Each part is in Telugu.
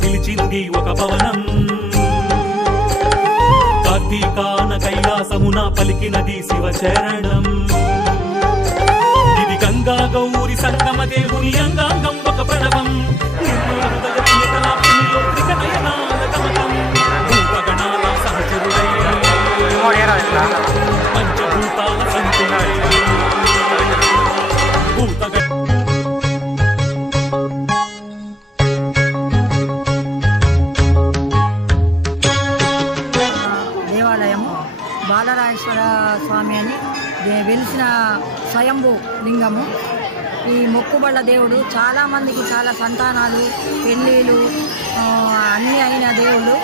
పిలిచింది ఒక పవనం, కార్తీకాన కైలాసమున పలికినది శివచరణం. ఇది గంగా గౌరి సంగమ దేవుని అంగాంగం ఒక ప్రణవం. రూపగణాల సహచరుడై పంచభూతాల సంతుడై బాలరాజేశ్వర స్వామి అని వెలిసిన స్వయంభూ లింగము. ఈ మొక్కుబళ్ళ దేవుడు, చాలామందికి చాలా సంతానాలు, పెళ్ళిళ్ళు అన్నీ అయిన దేవుడు.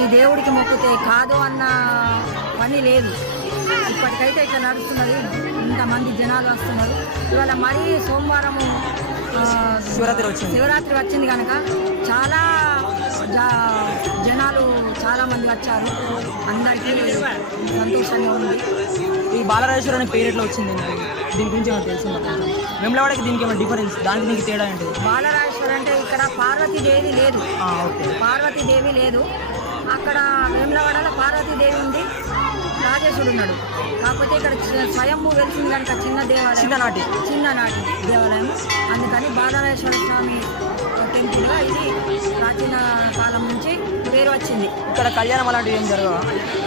ఈ దేవుడికి మొక్కుతే కాదు అన్న పని లేదు. ఇప్పటికైతే ఇట్లా నడుస్తున్నది, ఇంతమంది జనాలు వస్తున్నారు. ఇవాళ మరీ సోమవారము శివరాత్రి వచ్చింది కనుక చాలా జనాలు చాలామంది వచ్చారు. అందరికీ సంతోషంగా ఉంది. ఈ బాలరాజేశ్వర అనే పేరు ఎట్లా వచ్చింది? దీని గురించి ఏమైనా తెలుసు? వెమ్లవాడకి దీనికి ఏమైనా డిఫరెన్స్, దానికి దీనికి తేడా ఏంటిది? బాలరాజేశ్వర అంటే ఇక్కడ పార్వతీదేవి లేదు. పార్వతీదేవి లేదు. అక్కడ వేములవాడలో పార్వతీదేవి ఉంది, రాజేశుడు ఉన్నాడు. కాకపోతే ఇక్కడ స్వయంభూ వెలిసింది కనుక చిన్ననాటి దేవాలయం. అందుకని బాలరాజేశ్వర స్వామి టెంపుల్గా ఇది ప్రాచీన కాలం నుంచి పేరు వచ్చింది. ఇక్కడ కళ్యాణం అలాంటివి ఏం జరగవు?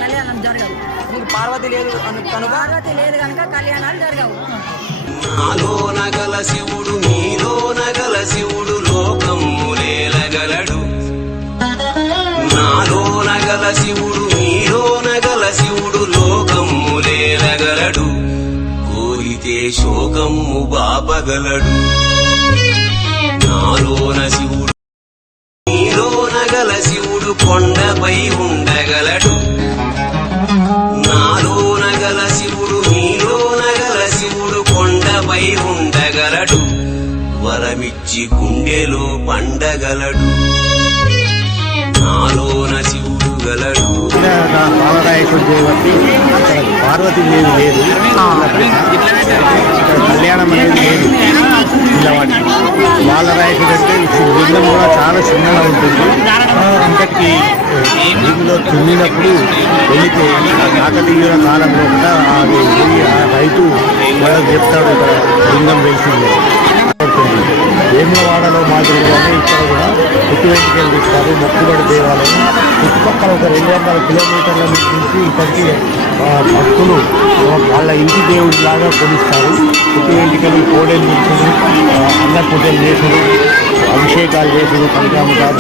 కళ్యాణం జరగదు. మీకు పార్వతి లేదు కనుక కళ్యాణాలు జరగవు. నాలో నగల శివుడు నీలో నగల శివుడు లోకములేలగలడు. నాలో నగల శివుడు నీలో నగల శివుడు లోకములేలగలడు. కోరితే శోకము బాపగలడు. నాలోన శివుడు నీలో నగల శివుడు కొండపై ఉండగలడు. నాలో నగల శివుడు నీలో నగల శివుడు కొండపై ఉండగలడు. వరమిచ్చి గుండెలో పండగలడు. నాలోన శివుడు గలడు. బాలరాజేశ్వర దేవతి ఇక్కడ పార్వతీదేవి లేదు, ఇక్కడ కళ్యాణం అనేది లేదు పిల్లవాడికి. బాలరాజేశ్వరుడు అంటే ఇప్పుడు లింగం కూడా చాలా చిన్నగా ఉంటుంది. ఇంతటికి భూమిలో తుమ్మినప్పుడు వెళితే కాకతీయుల కాలంలో కూడా అది రైతు మనకు చెప్తాడు ఇక్కడ లింగం వెలిసింది. వేములవాడలో మాదిరిగానే ఇక్కడ కూడా పుట్టు వెంట్రుకలు తీస్తారు. మొక్కుబడి దేవాలయం చుట్టుపక్కల ఒక 200 కిలోమీటర్ల నుంచి ఇక్కడికి భక్తులు వాళ్ళ ఇంటి దేవుడిలాగా కొలుస్తారు. పుట్టు వెంట్రుకలు, కోడేలు తీసుకుని అన్నపూజలు చేసుడు, అభిషేకాలు చేసుడు, పంచామృతాలు,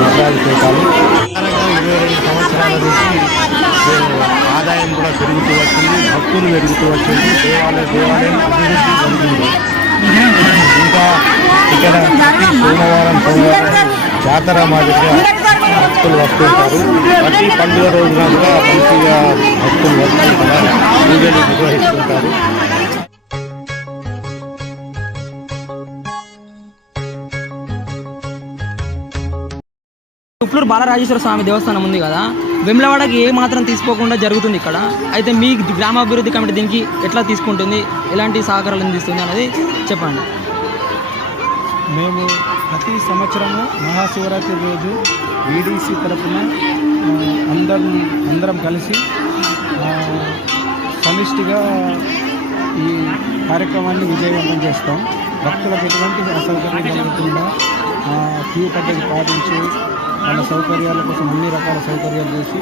రుద్రాభిషేకాలు. 22 సంవత్సరాల నుంచి ఆదాయం కూడా పెరుగుతూ వచ్చింది, భక్తులు పెరుగుతూ వచ్చింది, దేవాలయం అభివృద్ధి జరిగింది. ఇంకా ఇక్కడ ప్రతి సోమవారం జాతర మాదిరిగా భక్తులు వస్తుంటారు. ప్రతి పండుగ రోజున కూడా మంచిగా భక్తులు వచ్చి పూజలు నిర్వహిస్తుంటారు. ఉప్లూరు బాలరాజేశ్వర స్వామి దేవస్థానం ఉంది కదా, వెమ్లవాడకి ఏ మాత్రం తీసుకోకుండా జరుగుతుంది ఇక్కడ. అయితే మీ గ్రామాభివృద్ధి కమిటీ దీనికి ఎట్లా తీసుకుంటుంది, ఎలాంటి సహకారాలు అందిస్తుంది అనేది చెప్పండి. మేము ప్రతి సంవత్సరము మహాశివరాత్రి రోజు వీడీసీ తరఫున అందరం కలిసి సమిష్టిగా ఈ కార్యక్రమాన్ని విజయవంతం చేస్తాం. భక్తులకు ఎటువంటి అసౌకర్యం కలుగుకుండా క్యూ పద్ధతి పాటించి వాళ్ళ సౌకర్యాల కోసం అన్ని రకాల సౌకర్యాలు చేసి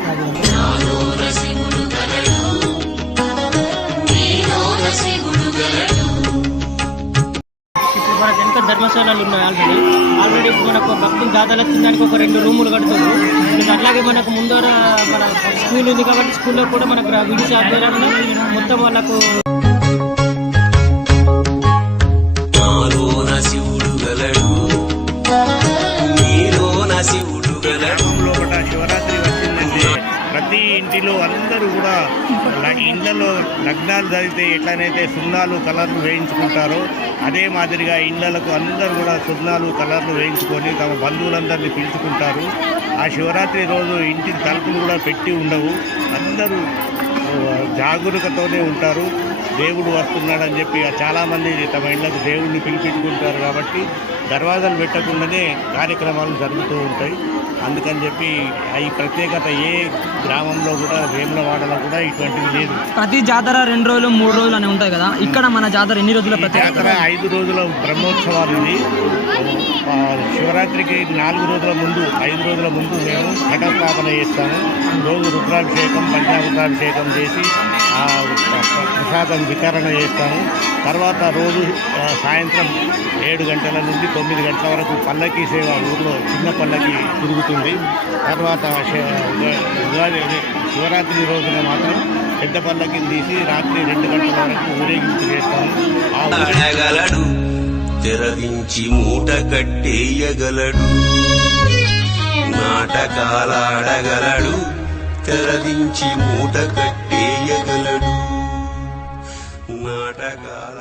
ధర్మశాలలు ఉన్నాయి ఆల్రెడీ ఇప్పుడు మనకు భక్తులు దాదాలు వచ్చిందానికి ఒక 2 రూములు కడుతున్నారు. ఇంకా అట్లాగే మనకు ముందర మన స్కూల్ ఉంది కాబట్టి స్కూల్లో కూడా మనకు విడిసి ఆధ్వర్యంలో మొత్తం వాళ్ళకు నాలోన శివుడు గలడు నీలోన శివుడు గలడు. లోపల శివరాత్రి వచ్చిందంటే ప్రతి ఇంటిలో అందరూ కూడా ఇళ్లలో లగ్నాలు జరిగితే ఎట్లనైతే సున్నాలు కలర్లు వేయించుకుంటారో అదే మాదిరిగా ఇళ్లకు అందరూ కూడా సున్నాలు కలర్లు వేయించుకొని తమ బంధువులందరినీ పిలుచుకుంటారు. ఆ శివరాత్రి రోజు ఇంటి తలుపులు కూడా పెట్టి ఉండవు, అందరూ జాగరూకతోనే ఉంటారు. దేవుడు వస్తున్నాడని చెప్పి చాలామంది తమ ఇళ్లకు దేవుడిని పిలిపించుకుంటారు కాబట్టి దర్వాజాలు పెట్టకుండానే కార్యక్రమాలు జరుగుతూ ఉంటాయి. అందుకని చెప్పి ఈ ప్రత్యేకత ఏ గ్రామంలో కూడా వేములవాడలో కూడా ఇటువంటిది లేదు. ప్రతి జాతర 2 రోజులు 3 రోజులు అని ఉంటాయి కదా, ఇక్కడ మన జాతర ఎన్ని రోజుల ప్రత్యేకత? జాతర 5 రోజుల బ్రహ్మోత్సవాలు ఉంది. శివరాత్రికి 4 రోజుల ముందు 5 రోజుల ముందు మేము ఘటస్థాపన చేస్తాము. రోజు రుద్రాభిషేకం పంచామృతాభిషేకం చేసి ప్రసాదం వితరణ చేస్తాము. తర్వాత రోజు సాయంత్రం 7 గంటల నుండి 9 గంటల వరకు పల్లకీ సేవ ఊర్లో చిన్న పల్లకి తిరుగుతుంది. తర్వాత శివరాత్రి రోజున మాత్రం పెద్ద పల్లకిని తీసి రాత్రి 2 గంటల వరకు ఊరేగింపు చేస్తాము. ఆడగలడు తెరదించి మూట కట్టేయగలడు, నాటకాలాడగలడు తెరదించి మూట కట్టేయగలడు, నాటకాల